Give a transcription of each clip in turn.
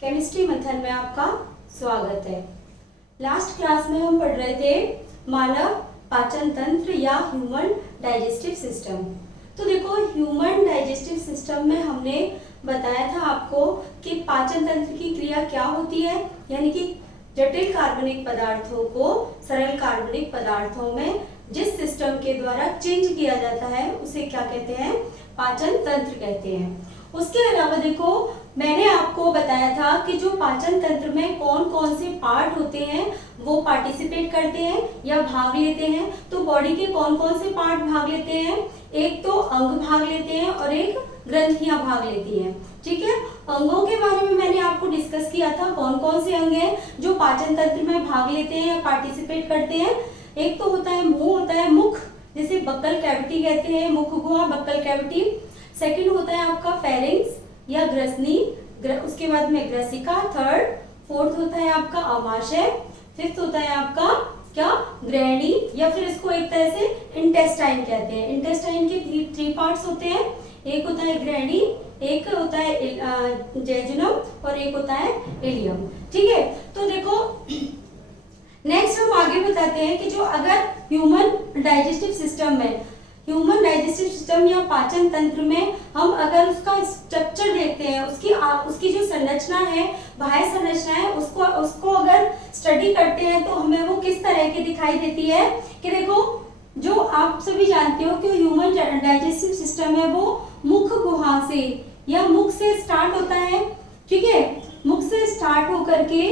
Chemistry मंथन में आपका स्वागत है। लास्ट क्लास में हम पढ़ रहे थे मानव पाचन तंत्र या ह्यूमन डाइजेस्टिव सिस्टम। तो देखो, ह्यूमन डाइजेस्टिव सिस्टम में हमने बताया था आपको कि पाचन तंत्र की क्रिया क्या होती है, यानी कि जटिल कार्बनिक पदार्थों को सरल कार्बनिक पदार्थों में जिस सिस्टम के द्वारा चेंज किया जाता है उसे क्या कहते हैं, पाचन तंत्र कहते हैं। उसके अलावा देखो, मैंने आपको बताया था कि जो पाचन तंत्र में कौन कौन से पार्ट होते हैं वो पार्टिसिपेट करते हैं या भाग लेते हैं। तो बॉडी के कौन कौन से पार्ट भाग लेते हैं, एक तो अंग भाग लेते हैं और एक ग्रंथियां भाग लेती हैं। ठीक है, अंगों के बारे में मैंने आपको डिस्कस किया था, कौन कौन से अंग हैं जो पाचन तंत्र में भाग लेते हैं या पार्टिसिपेट करते हैं। एक तो होता है मुंह, होता है मुख, जिसे बक्कल कैविटी कहते हैं, मुख गुहा बक्कल कैविटी। सेकंड होता है आपका फेरिंग्स या ग्रसनी, उसके बाद में ग्रसिका, थर्ड। फोर्थ होता है आपका अमाशय, फिफ्थ होता है आपका क्या, ग्रहणी, या फिर इसको एक तरह से इंटेस्टाइन कहते हैं। इंटेस्टाइन के थ्री पार्ट्स होते हैं, एक होता है ग्रहणी, एक होता है जेजुनम और एक होता है इलियम। ठीक है, तो देखो नेक्स्ट हम आगे बताते हैं कि जो अगर ह्यूमन डाइजेस्टिव सिस्टम में, ह्यूमन डाइजेस्टिव सिस्टम या पाचन तंत्र में हम अगर उसका स्ट्रक्चर देखते हैं, उसकी जो संरचना है, बाह्य संरचना है, उसको अगर स्टडी करते हैं तो हमें वो किस तरह की दिखाई देती है। कि देखो, जो आप सभी जानते हो कि ह्यूमन डाइजेस्टिव सिस्टम है वो मुख गुहा से या मुख से स्टार्ट होता है। ठीक है, मुख से स्टार्ट होकर के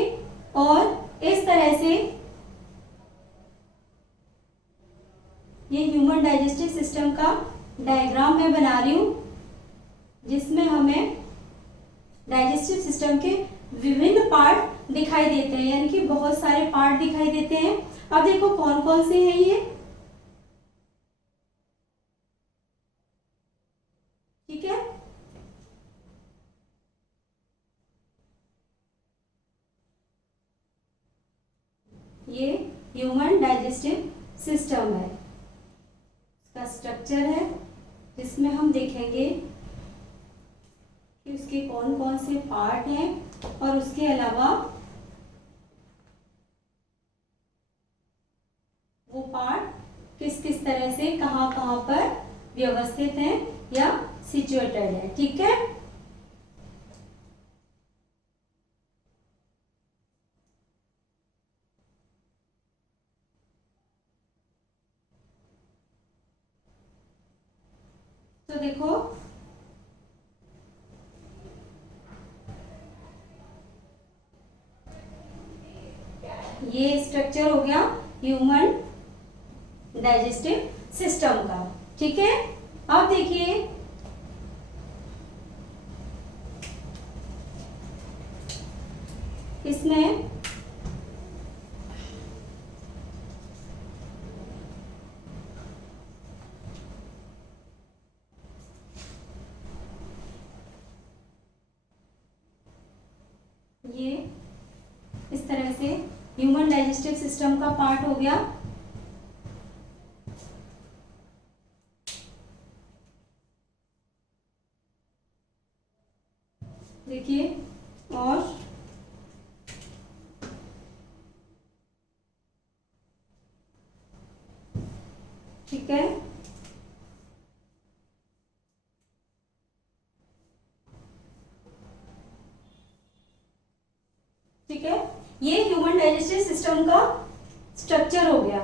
और इस तरह से ये ह्यूमन डाइजेस्टिव सिस्टम का डायग्राम मैं बना रही हूं, जिसमें हमें डाइजेस्टिव सिस्टम के विभिन्न पार्ट दिखाई देते हैं, यानी कि बहुत सारे पार्ट दिखाई देते हैं। अब देखो कौन कौन से हैं ये। ठीक है, ये ह्यूमन डाइजेस्टिव सिस्टम है, इसका स्ट्रक्चर है, जिसमें हम देखेंगे कि उसके कौन कौन से पार्ट हैं और उसके अलावा वो पार्ट किस किस तरह से कहां कहां पर व्यवस्थित हैं या सिचुएटेड है। ठीक है, तो देखो ये स्ट्रक्चर हो गया ह्यूमन डाइजेस्टिव सिस्टम का। ठीक है, अब देखिए इसमें ये इस तरह से ह्यूमन डाइजेस्टिव सिस्टम का पार्ट हो गया। देखिए, और ठीक है, ठीक है, ये ह्यूमन डाइजेस्टिव सिस्टम का स्ट्रक्चर हो गया।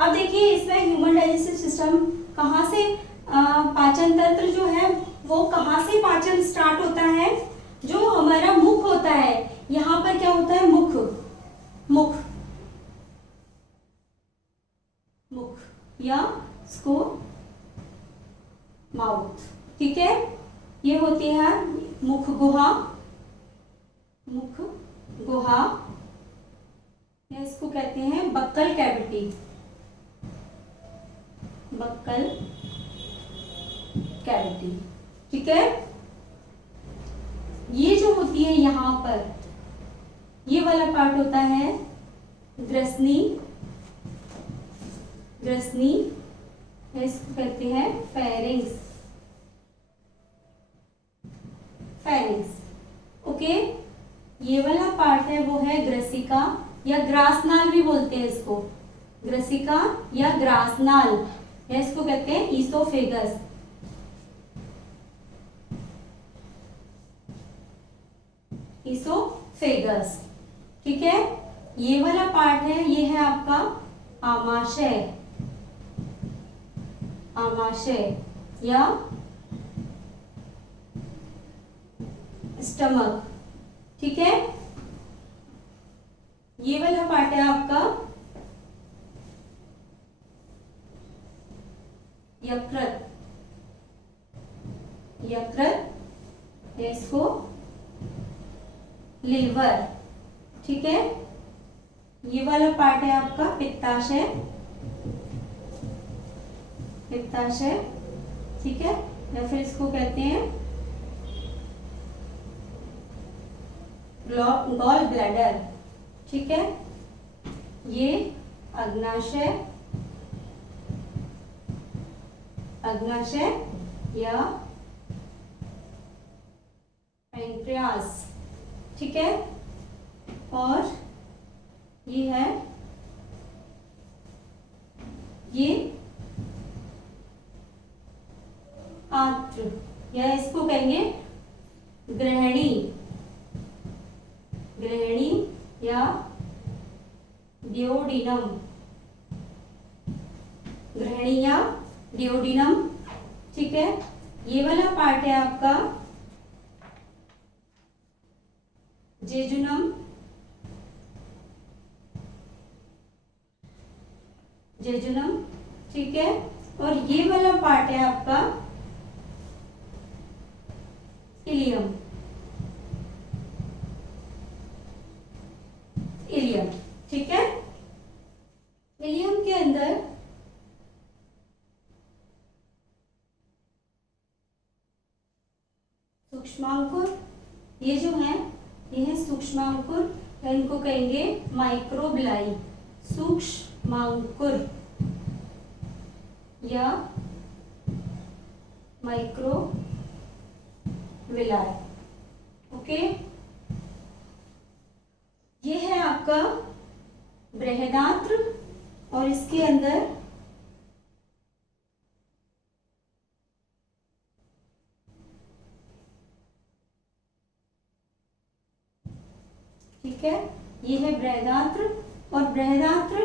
अब देखिए इसमें ह्यूमन डाइजेस्टिव सिस्टम कहाँ से, पाचन तंत्र जो है वो कहाँ से पाचन स्टार्ट होता है। जो हमारा मुख होता है, यहाँ पर क्या होता है, मुख, मुख, मुख या इसको माउथ। ठीक है, ये होती है मुख गुहा, मुख गुहा, या इसको कहते हैं बक्कल कैविटी, बक्कल कैविटी। ठीक है, ये जो होती है यहां पर, ये वाला पार्ट होता है ग्रसनी, ग्रसनी, इसको कहते हैं फेरिंग्स, फेरिंग्स। ओके, ये वाला पार्ट है वो है ग्रसिका या ग्रासनाल भी बोलते हैं इसको, ग्रसिका या ग्रासनाल, या इसको कहते हैं ईसोफेगस। ईसोफेगस, ठीक है। ये वाला पार्ट है, ये है आपका आमाशय, आमाशय या स्टमक, ठीक है। ये वाला पार्ट है आपका यकृत, यकृत या इसको लीवर, ठीक है। ये वाला पार्ट है आपका पित्ताशय, पित्ताशय, ठीक है, या फिर इसको कहते हैं गॉल ब्लैडर, ठीक है। ये अग्नाशय, अग्नाशय या पैंक्रियास, ठीक है। और ये है, ये आंत्र या इसको कहेंगे ग्रहणी, ग्रहणी या डियोडिनम, ग्रहणी या डियोडिनम, ठीक है। ये वाला पार्ट है आपका जेजुनम, जेजुनम, ठीक है। और ये वाला पार्ट है आपका इलियम, इलियम, ठीक है। इलियम के अंदर सूक्ष्मांकुर, ये जो है ये है सूक्ष्मांकुर, या इनको कहेंगे माइक्रोबिलाई, सूक्ष्मांकुर या माइक्रोविलाई, ओके। ये है आपका बृहदांत्र और इसके अंदर ठीक है, ये है बृहदांत्र और बृहदांत्र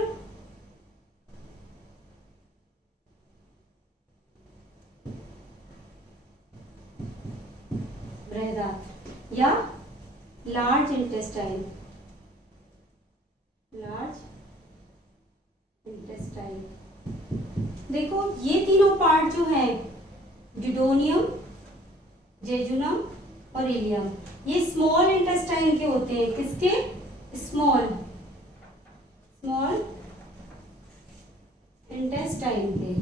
बृहदांत्र या लार्ज इंटेस्टाइन, लार्ज इंटेस्टाइन। देखो ये तीनों पार्ट जो है ड्यूडेनियम, जेजुनम और इलियम, ये स्मॉल इंटेस्टाइन के होते हैं। किसके? स्मॉल, स्मॉल इंटेस्टाइन के,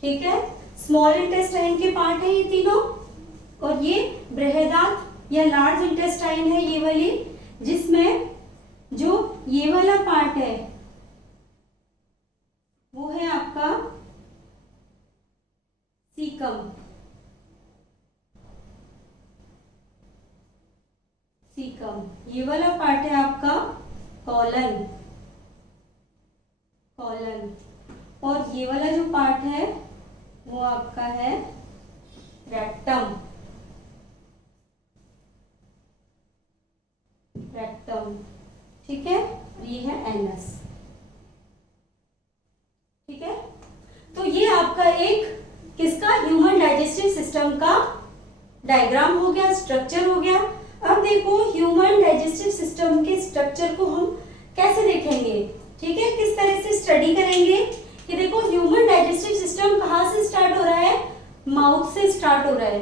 ठीक है। स्मॉल इंटेस्टाइन के पार्ट है ये तीनों। और ये बृहदांत्र या लार्ज इंटेस्टाइन है ये वाली, जिसमें जो ये वाला पार्ट है वो है आपका सीकम, सीकम। ये वाला पार्ट है आपका कॉलन, कॉलन। और ये वाला जो पार्ट है वो आपका है रेक्टम, रेक्टम, ठीक है। और ये है एनस, ठीक है। तो ये आपका एक किसका ह्यूमन डाइजेस्टिव सिस्टम का डायग्राम हो गया, स्ट्रक्चर हो गया। अब देखो ह्यूमन डाइजेस्टिव सिस्टम के स्ट्रक्चर को हम कैसे देखेंगे, ठीक है, किस तरह से स्टडी करेंगे। कि देखो ह्यूमन डाइजेस्टिव सिस्टम कहाँ से स्टार्ट हो रहा है, माउथ से स्टार्ट हो रहा है।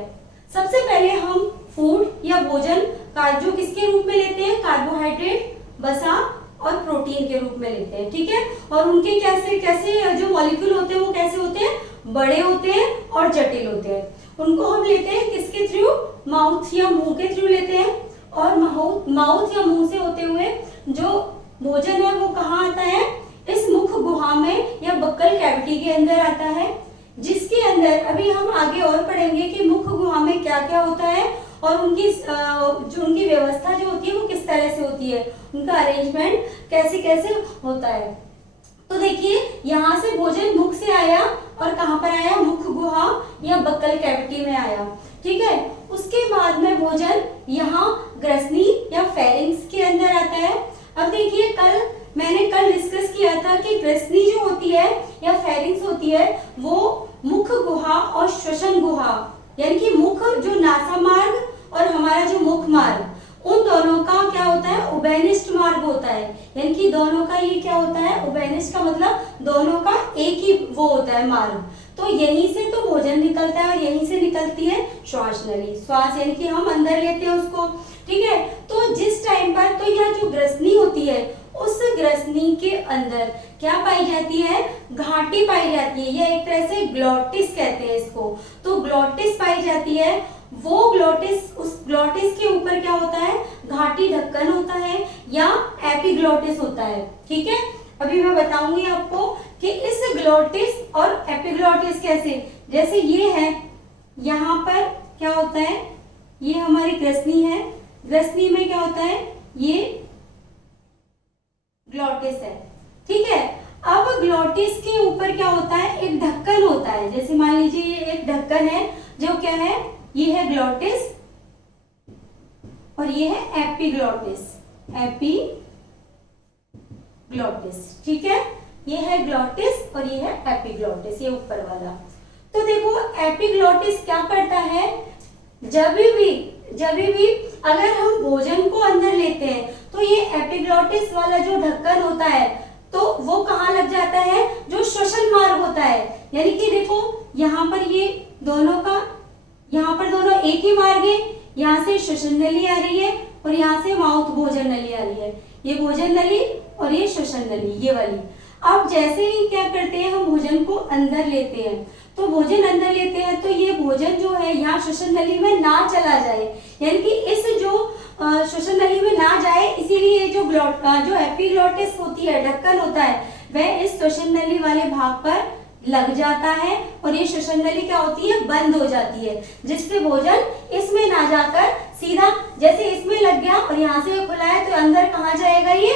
सबसे पहले हम फूड या भोजन का जो किसके रूप में लेते हैं, कार्बोहाइड्रेट, वसा और प्रोटीन के रूप में लेते हैं, ठीक है। और उनके कैसे कैसे जो मॉलिक्यूल होते हैं वो कैसे होते हैं, बड़े होते हैं और जटिल होते हैं। उनको हम लेते हैं किसके थ्रू, माउथ या मुंह के थ्रू लेते हैं। और माउथ या मुंह से होते हुए जो भोजन है वो कहाँ आता है, इस मुख गुहा में या बक्कल कैविटी के अंदर आता है, जिसके अंदर अभी हम आगे और पढ़ेंगे कि मुख गुहा में क्या क्या होता है और उनकी जो उनकी व्यवस्था जो होती है वो किस तरह से होती है, उनका अरेंजमेंट कैसे कैसे होता है। तो देखिए यहाँ से भोजन मुख से आया और कहाँ पर आया, मुख गुहा या बक्कल कैविटी में आया, ठीक है। उसके बाद में भोजन यहाँ ग्रसनी या फेरिंग्स के अंदर आता है। अब देखिए मैंने कल डिस्कस किया था कि ग्रसनी जो होती है या फेरिंग्स होती है वो मुख गुहा और श्वसन गुहा, यानी कि मुख जो नासा मार्ग और हमारा जो मुख मार्ग, उन दोनों का क्या होता है, उभयनिष्ठ मार्ग होता है। यानी कि दोनों का ये क्या होता है, उभयनिष्ठ का मतलब दोनों का एक ही वो होता है मार्ग। तो यहीं से तो भोजन निकलता है और यहीं से निकलती है श्वास नली। श्वास यानी कि हम अंदर लेते हैं उसको, ठीक है। तो जिस टाइम पर तो यह जो ग्रसनी होती है, उस ग्रसनी के अंदर क्या पाई जाती है, घाटी पाई जाती है, या एक तरह से ग्लोटिस कहते हैं इसको। तो ग्लोटिस पाई जाती है। वो ग्लोटिस, उस ग्लोटिस के ऊपर क्या होता है, घाटी ढक्कन होता है या एपिग्लोटिस होता है, ठीक है। अभी मैं बताऊंगी आपको कि इस ग्लोटिस और एपिग्लोटिस कैसे, जैसे ये है, यहाँ पर क्या होता है, ये हमारी ग्रसनी है, ग्रसनी में क्या होता है, ये ग्लोटिस है, ठीक है। अब ग्लोटिस के ऊपर क्या होता है, एक ढक्कन होता है। जैसे मान लीजिए ये एक ढक्कन है, जो क्या है, ये है ग्लोटिस और ये है एपिग्लोटिस, एपिग्लोटिस, ठीक है। ये है ग्लोटिस और ये है एपिग्लोटिस, ये ऊपर वाला। तो देखो एपिग्लोटिस क्या करता है, जब भी अगर हम भोजन को अंदर लेते हैं तो ये एपिग्लोटिस वाला जो ढक्कन होता है तो वो कहाँ लग जाता है, जो श्वसन मार्ग होता है। यानी कि देखो यहाँ पर ये दोनों का, यहाँ पर दोनों एक ही मार्ग है, यहाँ से श्वसन नली आ रही है और यहाँ से माउथ भोजन नली आ रही है। ये भोजन नली और ये श्वसन नली, ये वाली। अब जैसे ही क्या करते हैं, हम भोजन को अंदर लेते हैं, तो भोजन अंदर लेते हैं तो ये भोजन जो है यहाँ श्वसन नली में ना चला जाए, यानी कि इस जो श्वसन नली में ना जाए, इसीलिए जो एपिग्लोटिस होती है, ढक्कन होता है, वह इस श्वसन नली वाले भाग पर लग जाता है और ये श्वसन नली क्या होती है, बंद हो जाती है, जिससे भोजन इसमें ना जाकर सीधा, जैसे इसमें लग गया और यहाँ से खुला है तो अंदर कहाँ जाएगा, ये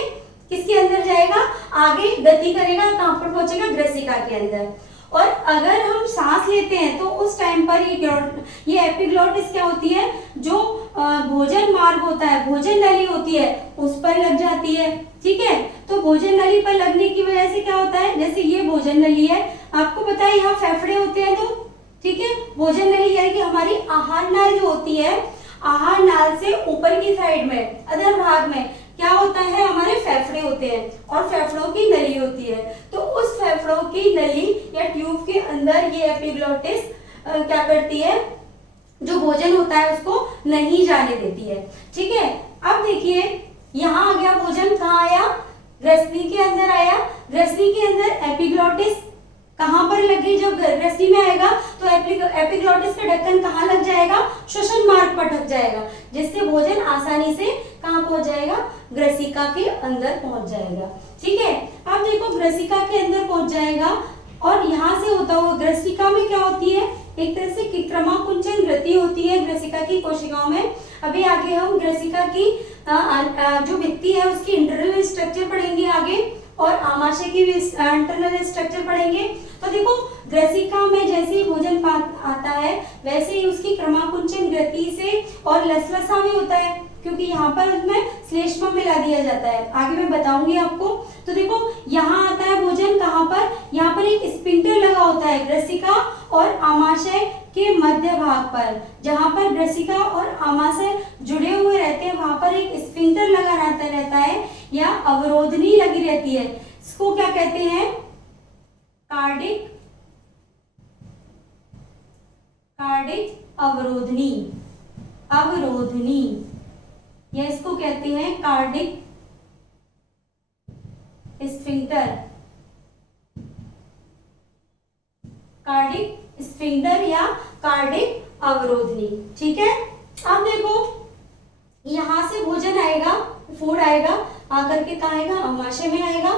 किसके अंदर जाएगा, आगे गति करेगा, कहाँ पर पहुंचेगा, ग्रसिका के अंदर। और अगर हम सांस लेते हैं तो उस टाइम पर ये एपिग्लोटिस क्या होती है, जो भोजन मार्ग होता है, भोजन नली होती है, उस पर लग जाती है, ठीक है। तो भोजन नली पर लगने की वजह से क्या होता है, जैसे ये भोजन नली है, आपको पता है यहाँ फेफड़े होते हैं, तो ठीक है, भोजन नली यानी कि हमारी आहार नाल जो होती है, आहार नाल से ऊपर की साइड में, अधर भाग में क्या होता है, हमारे फेफड़े होते हैं और फेफड़ों की नली होती है। तो उस फेफड़ों की नली या ट्यूब के अंदर ये एपिग्लोटिस क्या करती है, जो भोजन होता है उसको नहीं जाने देती है, ठीक है। अब देखिए यहाँ आ गया भोजन, कहाँ आया, ग्रसनी के अंदर आया। ग्रसनी के अंदर एपिग्लोटिस कहाँ पर लगी, जब ग्रसनी में आएगा तो एपिग्लोटिस का ढक्कन कहाँ लग जाएगा, श्वसन मार्ग पर ढक जाएगा, जिससे भोजन आसानी से कहाँ पहुंच जाएगा, ग्रसिका के अंदर पहुंच जाएगा, ठीक है। अब देखो ग्रसिका के अंदर पहुंच जाएगा और यहाँ से होता हुआ ग्रसिका में क्या होती है, एक तरह से क्रमाकुंचन गति होती है ग्रसिका की कोशिकाओं में। अभी आगे हम ग्रसिका की जो भित्ति है उसकी इंटरनल स्ट्रक्चर पढ़ेंगे आगे, और आमाशय की भी इंटरनल स्ट्रक्चर पढ़ेंगे। तो देखो ग्रसिका में जैसे ही भोजन आता है वैसे ही उसकी क्रमाकुंचन गति से और लसलसा भी होता है, क्योंकि यहाँ पर उसमें श्लेष्मा मिला दिया जाता है, आगे मैं बताऊंगी आपको। तो देखो यहाँ आता है भोजन, कहाँ पर, यहाँ पर एक स्पिंक्टर लगा होता है ग्रसिका और आमाशय के मध्य भाग पर, जहाँ पर ग्रसिका और आमाशय जुड़े हुए रहते हैं, वहां पर एक स्पिंक्टर लगा रहता है या अवरोधनी लगी रहती है। इसको क्या कहते हैं, कार्डिक अवरोधनी, या इसको कहते हैं कार्डिक स्फिंक्टर या कार्डिक अवरोधनी, ठीक है। अब देखो यहाँ से भोजन आएगा, फूड आएगा, आकर के कहाँ आएगा, आमाशय में आएगा।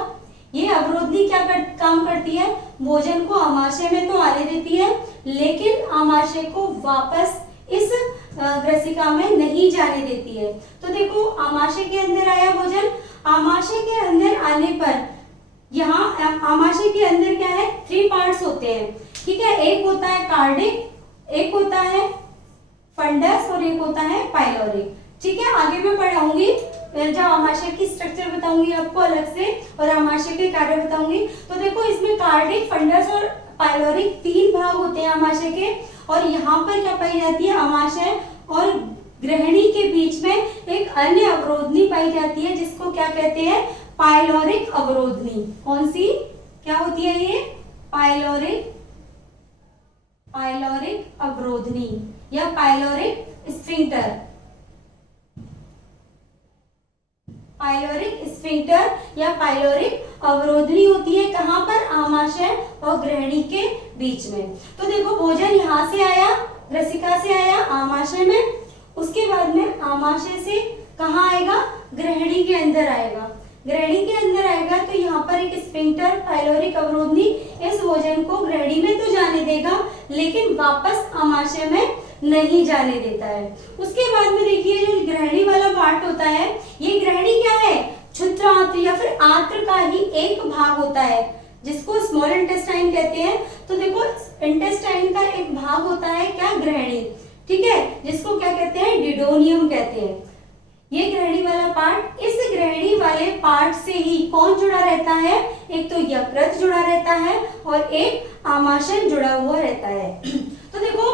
ये अवरोधनी क्या काम करती है, भोजन को आमाशय में तो आने देती है, लेकिन आमाशय को वापस इस ग्रसिका में नहीं जाने देती है। तो देखो आमाशय के अंदर आया भोजन, आमाशय के अंदर आने पर यहाँ आमाशय के अंदर क्या है, 3 पार्ट्स होते हैं, ठीक है। एक होता है कार्डिक, एक होता है फंडस और एक होता है पाइलोरिक, ठीक है। आगे मैं पढ़ाऊंगी जब आमाशय की स्ट्रक्चर बताऊंगी आपको अलग से और आमाशय के कार्य बताऊंगी। तो देखो इसमें कार्डिक, फंडस और पाइलोरिक 3 भाग होते हैं आमाशय के, और यहाँ पर क्या पाई जाती है, आमाशय और ग्रहणी के बीच में एक अन्य अवरोधनी पाई जाती है जिसको क्या कहते हैं, पाइलोरिक अवरोधनी। कौन सी, क्या होती है ये, पाइलोरिक अवरोधनी या पाइलोरिक स्फिंक्टर, पाइलोरिक स्फिंक्टर या पाइलोरिक अवरोधनी होती है। कहां पर, आमाशय और ग्रहणी के बीच में। तो देखो भोजन यहाँ से आया, ग्रसिका से आया आमाशय में, उसके बाद में आमाशय से कहाँ आएगा, ग्रहणी के अंदर आएगा, ग्रहणी के अंदर आएगा तो यहाँ पर एक स्फिंक्टर पाइलोरिक अवरोधनी इस भोजन को ग्रहणी में तो जाने देगा लेकिन वापस आमाशय में नहीं जाने देता है। उसके बाद में देखिए जो ग्रहणी वाला पार्ट होता है, ये ग्रहणी क्या है, क्षुद्रांत्र या फिर आंत्र का ही एक भाग होता है जिसको स्मॉल इंटेस्टाइन कहते हैं। तो देखो इंटेस्टाइन का एक भाग होता है क्या, ग्रहणी, ठीक है, जिसको क्या कहते हैं, डिडोनियम कहते हैं। ये ग्रहणी वाला पार्ट, इस ग्रहणी वाले पार्ट से ही कौन जुड़ा रहता है, एक तो यकृत जुड़ा रहता है और एक आमाशय जुड़ा हुआ रहता है। तो देखो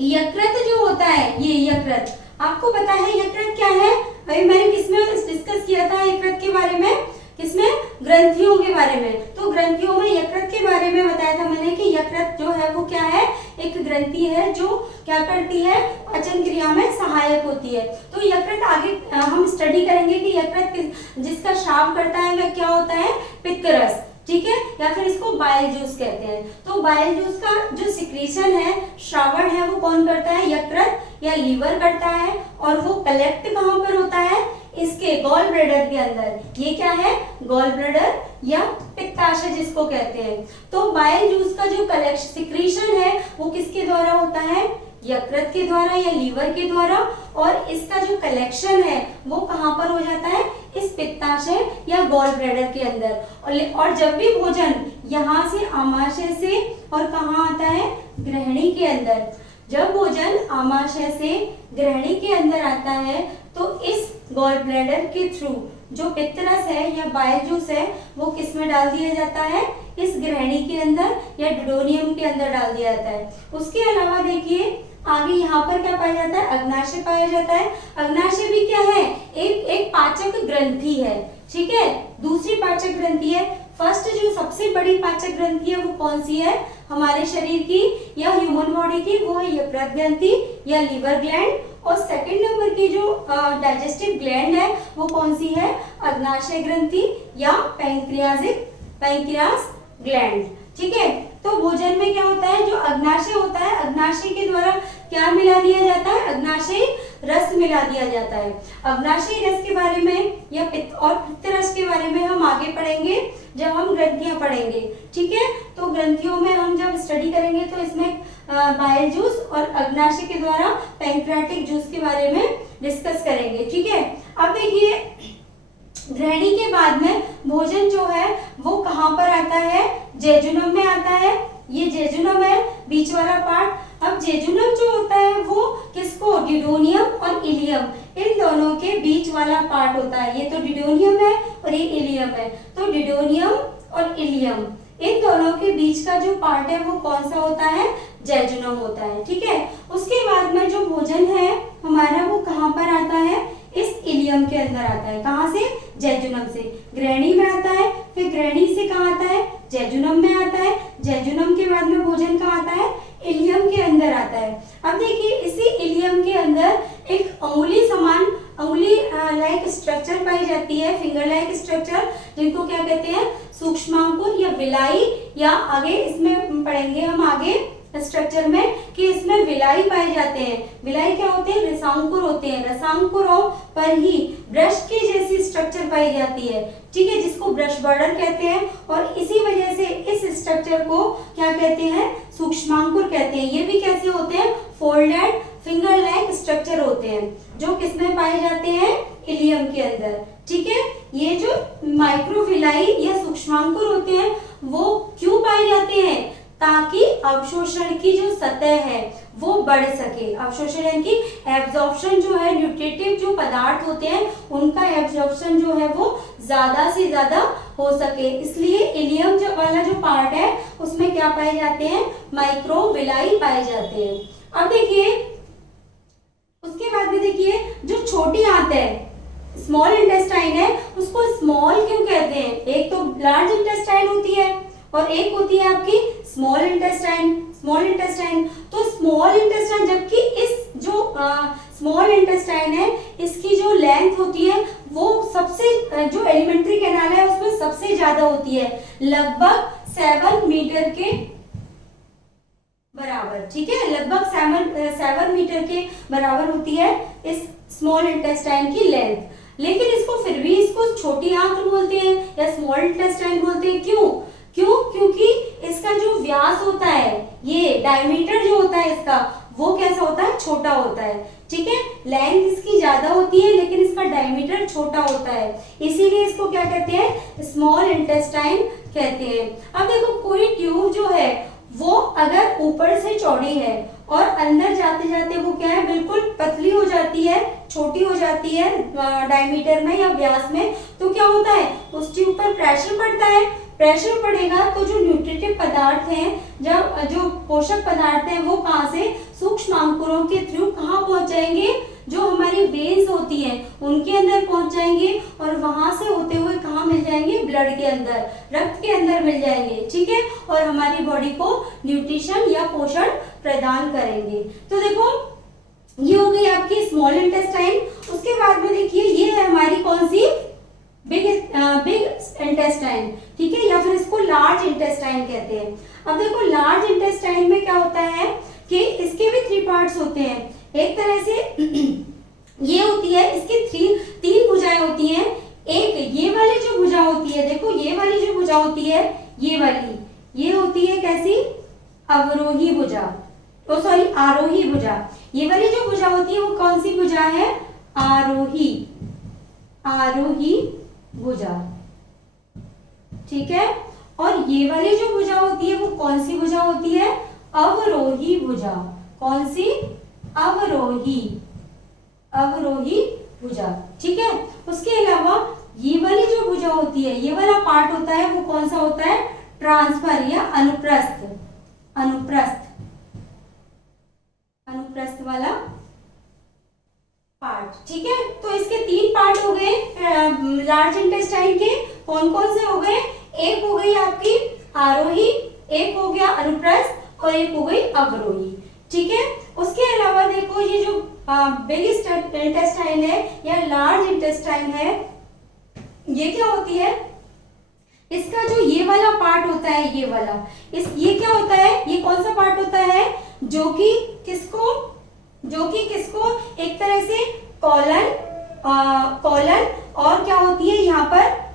यकृत जो होता है, ये यकृत आपको पता है यकृत क्या है, अभी मैंने किसमें डिस्कस किया था यकृत के बारे में, किसमें, ग्रंथियों के बारे में। तो ग्रंथियों में यकृत के बारे में बताया था मैंने कि यकृत जो है वो क्या है, एक ग्रंथि है जो क्या करती है, पाचन क्रिया में सहायक होती है। तो यकृत आगे हम स्टडी करेंगे कि यकृत जिसका स्राव करता है वह क्या होता है, पित्तरस, ठीक है, या फिर इसको बाइल जूस कहते हैं। तो बाइल जूस का जो सिक्रीशन है, श्रावण है, वो कौन करता है, यकृत या लीवर करता है, और वो कलेक्ट कहाँ पर होता है, इसके गॉल ब्लैडर के अंदर। ये क्या है, गॉल ब्लैडर या पित्ताशय जिसको कहते हैं। तो बाइल जूस का जो कलेक्शन सिक्रीशन है वो किसके द्वारा होता है, यकृत के द्वारा या लीवर के द्वारा, और इसका जो कलेक्शन है वो कहाँ पर हो जाता है, इस पित्ताशय या गॉल ब्लैडर के अंदर। और जब भी भोजन यहाँ से आमाशय से और कहाँ आता है, ग्रहणी के अंदर, जब भोजन आमाशय से ग्रहणी के अंदर आता है तो इस गॉल ब्लैडर के थ्रू जो पित्तरस है या बाइल जूस है वो किस में डाल दिया जाता है, इस ग्रहणी के अंदर या डिडोनियम के अंदर डाल दिया जाता है। उसके अलावा देखिए आगे यहाँ पर क्या पाया जाता है, अग्नाशय पाया जाता है। अग्नाशय भी क्या है, एक पाचक ग्रंथि है, ठीक है, दूसरी पाचक ग्रंथि है। फर्स्ट जो सबसे बड़ी पाचक ग्रंथि है वो कौन सी है, हमारे शरीर की या ह्यूमन बॉडी की, वो है यकृत ग्रंथि या लीवर ग्लैंड। और सेकंड नंबर की जो डाइजेस्टिव ग्लैंड है वो कौन सी है, अग्नाशय ग्रंथि या पैंक्रियास ग्लैंड, ठीक है। तो भोजन में क्या होता है, जो अग्नाशय होता है, अग्नाशय के द्वारा क्या मिला दिया जाता है, अग्नाशय रस मिला दिया जाता है। अग्नाशय रस के बारे में या पित्त रस के बारे में हम आगे पढ़ेंगे जब हम ग्रंथियां पढ़ेंगे, ठीक है। तो ग्रंथियों में हम जब स्टडी करेंगे तो इसमें बाइल जूस और अग्नाशय के द्वारा पैंक्रियाटिक जूस के बारे में डिस्कस करेंगे, ठीक है। अब देखिए ग्रहणी के बाद में भोजन जो है वो कहाँ पर आता है, जेजुनम में आता है। ये जेजुनम है, बीच वाला पार्ट। अब जेजुनम जो होता है वो किसको, डिडोनियम और इलियम, इन दोनों के बीच वाला पार्ट होता है। ये तो डिडोनियम है और ये इलियम है। तो डिडोनियम और इलियम इन दोनों के बीच का जो पार्ट है वो कौन सा होता है, जेजुनम होता है, ठीक है। उसके बाद में जो भोजन है हमारा वो कहाँ पर आता है, इस इलियम के अंदर आता है। कहाँ से, जेजुनम से। ग्रहणी में आता है, फिर ग्रहणी से कहाँ आता है, जेजुनम में आता है। जेजुनम के बाद में भोजन कहाँ आता है, इलियम के अंदर आता है। अब देखिए इसी इलियम के अंदर एक अंगुली समान, अंगुली लाइक स्ट्रक्चर पाई जाती है, फिंगर लाइक स्ट्रक्चर, जिनको क्या कहते हैं, सूक्ष्मांकुर या विलाई, या आगे इसमें पढ़ेंगे हम आगे स्ट्रक्चर में कि इसमें विलाई पाए जाते हैं। विलाई क्या होते हैं, रसांकुर होते हैं। रसांकुरों पर ही ब्रश की जैसी स्ट्रक्चर पाई जाती है, ठीक है, जिसको ब्रश बॉर्डर कहते हैं। और इसी वजह से इस स्ट्रक्चर को क्या कहते हैं, सूक्ष्मांकुर कहते हैं। ये भी कैसे होते हैं, फोल्डेड फिंगर लाइक हैं, जो किसमें पाए जाते हैं, इलियम के अंदर। ठीक है, ये जो माइक्रोविलाई या सूक्ष्मांकुर होते हैं वो क्यों पाए जाते हैं, ताकि अवशोषण की जो सतह है वो बढ़ सके। अवशोषण यानी कि एब्जॉर्प्शन जो है, न्यूट्रिटिव जो पदार्थ होते हैं उनका एब्जॉर्प्शन जो है वो ज्यादा से ज्यादा हो सके, इसलिए इलियम जो वाला जो पार्ट है उसमें क्या पाए जाते हैं, माइक्रोविलाई पाए जाते हैं। अब देखिए उसके बाद में देखिए जो छोटी आंत है, स्मॉल इंटेस्टाइन है, उसको स्मॉल क्यों कहते हैं, एक तो लार्ज इंटेस्टाइन होती है और एक होती है आपकी स्मॉल इंटेस्टाइन। स्मॉल इंटेस्टाइन, तो स्मॉल इंटेस्टाइन, जबकि इस जो स्मॉल इंटेस्टाइन है इसकी जो लेंथ होती है वो सबसे जो एलिमेंट्री कैनाल है उसमें सबसे ज्यादा होती है, लगभग 7 मीटर के बराबर। ठीक है, लगभग 7 मीटर के बराबर होती है इस स्मॉल इंटेस्टाइन की लेंथ। लेकिन इसको फिर भी इसको छोटी आंत बोलते हैं या स्मॉल इंटेस्टाइन बोलते हैं। क्यों? क्योंकि इसका जो व्यास होता है, ये डायमीटर जो होता है इसका, वो कैसा होता है, छोटा होता है। ठीक है, लेंथ इसकी ज्यादा होती है लेकिन इसका डायमीटर छोटा होता है, इसीलिए इसको क्या कहते हैं, स्मॉल इंटेस्टाइन कहते हैं। अब देखो कोई ट्यूब जो है वो अगर ऊपर से चौड़ी है और अंदर जाते जाते वो क्या है, बिल्कुल पतली हो जाती है, छोटी हो जाती है डायमीटर में या व्यास में, तो क्या होता है, उस ट्यूब पर प्रेशर पड़ता है। प्रेशर पड़ेगा तो जो न्यूट्रिटिव पदार्थ हैं, जब जो पोषक पदार्थ हैं वो कहाँ से, सूक्ष्मांकुरों के थ्रू कहाँ पहुंच जाएंगे, जो हमारी वेन्स होती हैं उनके अंदर पहुंच जाएंगे और वहां से होते हुए कहाँ मिल जाएंगे, ब्लड के अंदर, रक्त के अंदर मिल जाएंगे। ठीक है, और हमारी बॉडी को न्यूट्रिशन या पोषण प्रदान करेंगे। तो देखो ये हो गई आपकी स्मॉल इंटेस्टाइन। उसके बाद में देखिए ये है हमारी कौन सी, बिग इंटेस्टाइन। ठीक है, या फिर इसको लार्ज इंटेस्टाइन कहते हैं। अब देखो लार्ज इंटेस्टाइन में क्या होता है कि इसके भी 3 पार्ट्स होते हैं। एक तरह से ये होती है, इसकी 3 भुजाएं होती हैं। एक ये वाली जो भुजा होती है, देखो ये वाली जो भुजा होती है, ये वाली, ये होती है कैसी, अवरोही भुजा, तो सॉरी आरोही भुजा। ये वाली जो भुजा होती है वो कौन सी भुजा है, आरोही, आरोही भुजा। ठीक है, और ये वाली जो भुजा होती है वो कौन सी भुजा होती है, अवरोही भुजा। कौन सी, अवरोही, अवरोही भुजा। ठीक है, उसके अलावा ये वाली जो भुजा होती है, ये वाला पार्ट होता है वो कौन सा होता है, ट्रांसफर या अनुप्रस्थ, अनुप्रस्थ, अनुप्रस्थ वाला पार्ट। ठीक है, तो इसके 3 पार्ट हो गए लार्ज इंटेस्टाइन के। कौन कौन से हो गए, एक हो गई आपकी आरोही, एक हो गया अनुप्रस्थ और एक हो गई अवरोही। ठीक है, उसके अलावा देखो ये जो बिग इंटेस्टाइन है या लार्ज इंटेस्टाइन है, ये क्या होती है, इसका जो ये वाला पार्ट होता है, ये वाला, ये क्या होता है, ये कौन सा पार्ट होता है, जो कि किसको एक तरह से कॉलन, कॉलन और क्या होती है यहाँ पर,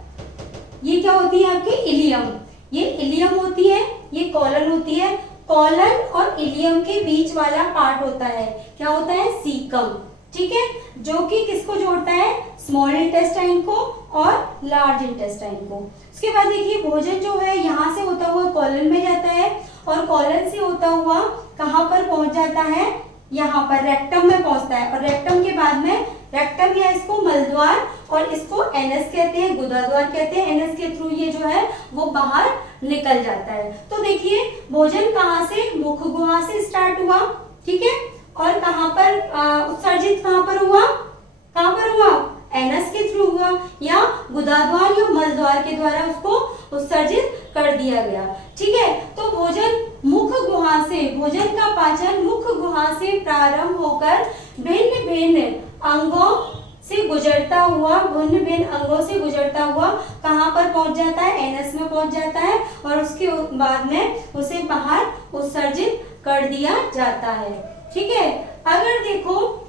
ये क्या होती है आपकी इलियम, ये इलियम होती है, ये कॉलन होती है। कॉलन और इलियम के बीच वाला पार्ट होता है, क्या होता है, सीकम। ठीक है, जो कि किसको जोड़ता है, स्मॉल इंटेस्टाइन को और लार्ज इंटेस्टाइन को। उसके बाद देखिए भोजन जो है यहाँ से होता हुआ कॉलन में जाता है और कॉलन से होता हुआ कहाँ पर पहुंच जाता है, यहाँ पर रेक्टम में पहुंचता है। और रेक्टम के बाद में, रेक्टम या इसको मलद्वार और इसको एनस कहते हैं, गुदाद्वार कहते हैं। एनस के थ्रू ये जो है वो बाहर निकल जाता है। तो देखिए भोजन कहाँ से, मुख गुहा से स्टार्ट हुआ, ठीक है, और कहाँ पर उत्सर्जित कहाँ पर हुआ, एनस के थ्रू हुआ या गुदाद्वार या मलद्वार के द्वारा उसको उत्सर्जित कर दिया गया। ठीक है, तो भोजन मुख गुहा से, भोजन का पाचन मुख गुहा से प्रारंभ होकर भिन्न भिन्न अंगों से गुजरता हुआ, भिन्न भिन्न अंगों से गुजरता हुआ कहाँ पर पहुंच जाता है, एनस में पहुंच जाता है और उसके बाद में उसे बाहर उत्सर्जित कर दिया जाता है। ठीक है, अगर देखो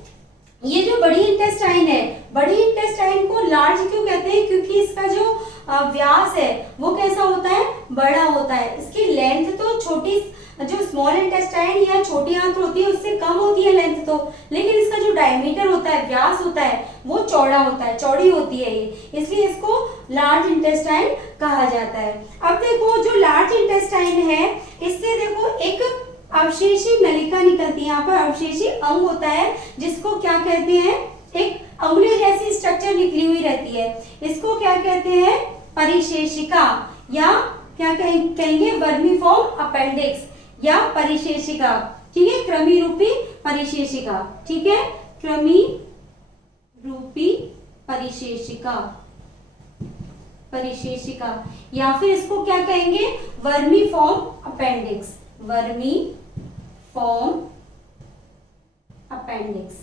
ये जो बड़ी इंटेस्टाइन है, बड़ी इंटेस्टाइन को लार्ज क्यों कहते हैं? क्योंकि इसका जो व्यास है वो कैसा होता है? बड़ा होता है। इसकी लेंथ तो छोटी, जो स्मॉल इंटेस्टाइन या छोटी आंत होती है उससे कम होती है लेंथ तो, लेकिन इसका जो डायमीटर होता है, व्यास होता है, वो चौड़ा होता है, चौड़ी होती है ये, इसलिए इसको लार्ज इंटेस्टाइन कहा जाता है। अब देखो जो लार्ज इंटेस्टाइन है, इससे देखो एक अवशेषी नलिका निकलती है, यहाँ पर अवशेषी अंग होता है जिसको क्या कहते हैं? एक अंगुली जैसी स्ट्रक्चर निकली हुई रहती है, इसको क्या कहते हैं? परिशेषिका, या क्या कहेंगे? वर्मीफॉर्म अपेंडिक्स या परिशेषिका, ठीक है, कृमि रूपी परिशेषिका, ठीक है, कृमि रूपी परिशेषिका, परिशेषिका, या फिर इसको क्या कहेंगे? Vermiform appendix, vermiform appendix.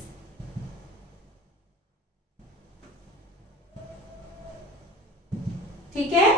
ठीक है,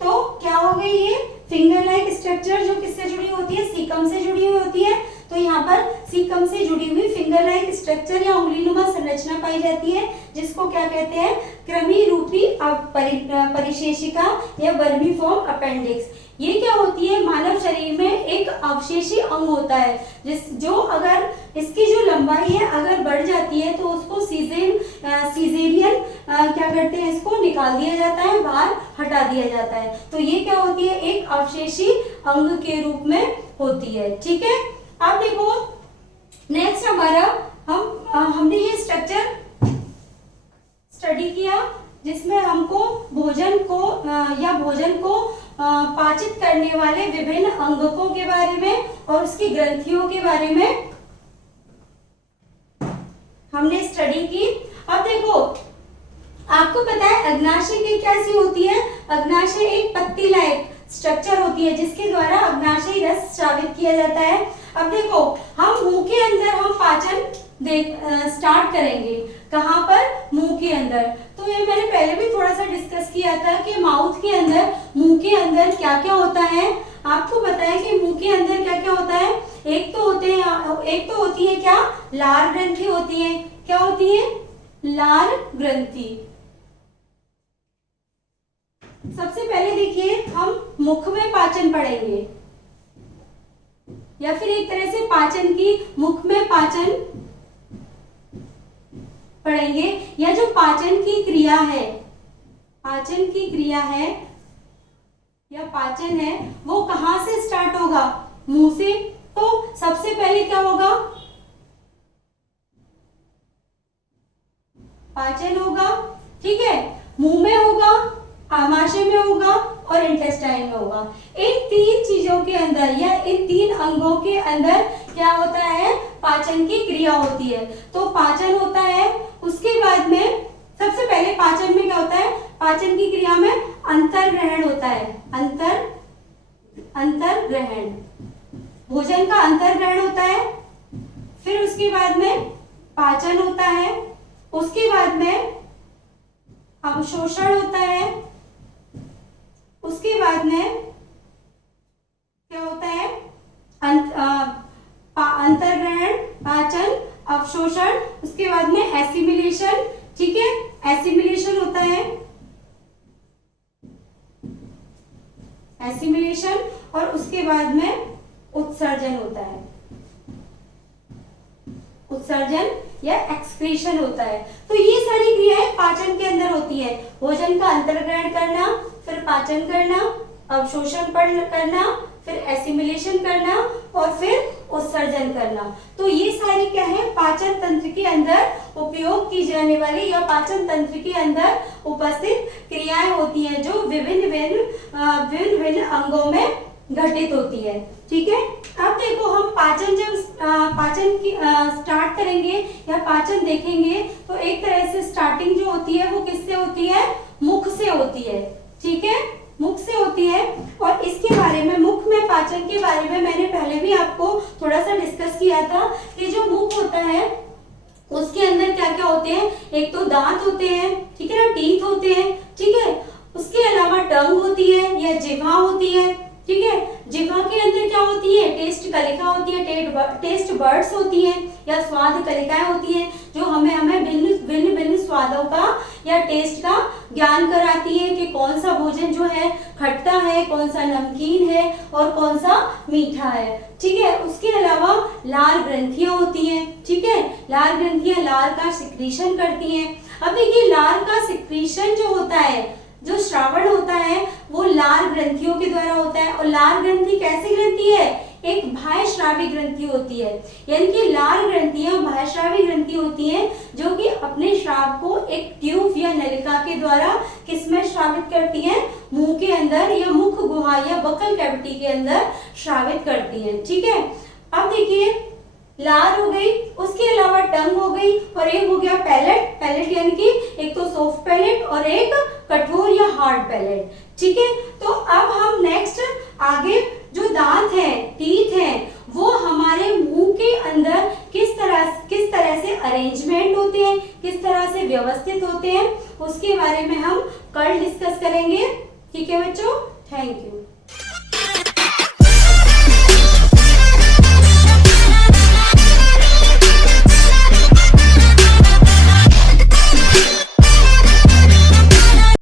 तो क्या हो गई? ये फिंगर लाइक स्ट्रक्चर जो किससे जुड़ी होती है? सीकम से जुड़ी हुई होती है। तो यहाँ पर सीकम से जुड़ी हुई फिंगर लाइक स्ट्रक्चर या उंगलीनुमा संरचना पाई जाती है, जिसको क्या कहते हैं? कृमि रूपी परिशेषिका या वर्मीफॉर्म अपेंडिक्स। ये क्या होती है? मानव शरीर में एक अवशेषी अंग होता है, जो अगर इसकी जो लंबाई है अगर बढ़ जाती है तो उसको सीजेरियन क्या करते हैं? इसको निकाल दिया जाता है, बाहर हटा दिया जाता है। तो ये क्या होती है? एक अवशेषी अंग के रूप में होती है। ठीक है, अब देखो नेक्स्ट हमारा हमने ये स्ट्रक्चर स्टडी किया जिसमें हमको भोजन को पाचित करने वाले विभिन्न अंगकों के बारे में और उसकी ग्रंथियों के बारे में हमने स्टडी की। अब देखो आपको पता है अग्नाशय की कैसी होती है? अग्नाशय एक पत्ती लायक स्ट्रक्चर होती है जिसके द्वारा अग्नाशयी रस स्रावित किया जाता है। अब देखो हम मुंह के अंदर हम पाचन स्टार्ट करेंगे। कहाँ पर? मुंह के अंदर। तो ये मैंने पहले भी थोड़ा सा डिस्कस किया था कि माउथ के अंदर, मुंह के अंदर क्या क्या होता है। आपको पता है कि मुंह के अंदर क्या क्या होता है? एक तो होती है क्या? लार ग्रंथि होती है। क्या होती है? लार ग्रंथि। सबसे पहले देखिए हम मुख में पाचन पढ़ेंगे, या फिर एक तरह से पाचन की मुख में पाचन पढ़ेंगे, या जो पाचन की क्रिया है, पाचन की क्रिया है या पाचन है वो कहां से स्टार्ट होगा? मुंह से। तो सबसे पहले क्या होगा? पाचन होगा, ठीक है, मुंह में होगा, आमाशय में होगा और इंटेस्टाइन में होगा। इन तीन चीजों के अंदर या इन तीन अंगों के अंदर क्या होता है? पाचन की क्रिया होती है। तो पाचन होता है, उसके बाद में सबसे पहले पाचन में क्या होता है? पाचन की क्रिया में अंतर्ग्रहण होता है। अंतर्ग्रहण, भोजन का अंतर्ग्रहण होता है। फिर उसके बाद में पाचन होता है, उसके बाद में अवशोषण होता है, उसके बाद में क्या होता है? अंतर्ग्रहण, पाचन, अवशोषण, उसके बाद में एसिमिलेशन। ठीक है, एसिमिलेशन होता है, एसिमिलेशन, और उसके बाद में उत्सर्जन होता है, उत्सर्जन या एक्सक्रीशन होता है। तो ये सारी क्रियाएं पाचन के अंदर होती है। भोजन का अंतर्ग्रहण करना, फिर पाचन करना, अवशोषण करना, फिर एसिमिलेशन करना और फिर उत्सर्जन करना। तो ये सारी क्या है? पाचन तंत्र के अंदर उपयोग की जाने वाली या पाचन तंत्र के अंदर उपस्थित क्रियाएं होती हैं जो विभिन्न अंगों में घटित होती है। ठीक है, अब देखो हम पाचन की स्टार्ट करेंगे या पाचन देखेंगे तो एक तरह से स्टार्टिंग जो होती है वो किससे होती है? मुख से होती है। ठीक है, मुख से होती है। और इसके बारे में, मुख में पाचन के बारे में मैंने पहले भी आपको थोड़ा सा डिस्कस किया था कि जो मुख होता है उसके अंदर क्या क्या होते हैं? एक तो दांत होते हैं, ठीक है ना, टीथ होते हैं, ठीक है, उसके अलावा टंग होती है या जिह्वा होती है, ठीक है। जिह्वा के अंदर क्या होती है, टेस्ट कलिका होती है, टेस्ट बर्ड्स होती हैं या स्वाद कलिकाएं होती हैं जो हमें भिन्न भिन्न स्वादों का या टेस्ट का ज्ञान कराती है कि कौन सा भोजन जो है खट्टा है, कौन सा नमकीन है और कौन सा मीठा है। ठीक है। उसके अलावा लार ग्रंथियां होती हैं। ठीक है। लार ग्रंथियां लार का सिक्रीशन करती हैं। अब देखिए लार का सिक्रीशन जो होता है, जो श्रावण होता है वो लार ग्रंथियों के द्वारा होता है। और लार ग्रंथि कैसी ग्रंथि है, एक बाह्यश्रावी ग्रंथि होती है। यानी कि लार ग्रंथियां बाह्यश्रावी ग्रंथि होती हैं जो कि अपने श्राव को एक ट्यूब या नलिका के द्वारा किसमें श्रावित करती हैं, मुंह के अंदर या मुख गुहा या बकल कैविटी के अंदर श्रावित करती हैं। ठीक है। अब देखिए लार हो गई, उसके अलावा टंग हो गई और एक हो गया पैलेट। पैलेट यानी कि एक तो सॉफ्ट पैलेट और एक कठोर या हार्ड पैलेट। ठीक है। तो अब हम नेक्स्ट आगे जो दांत हैं, टीथ हैं, वो हमारे मुंह के अंदर किस तरह से अरेंजमेंट होते हैं, किस तरह से व्यवस्थित होते हैं, उसके बारे में हम कल डिस्कस करेंगे। ठीक है बच्चों, थैंक यू।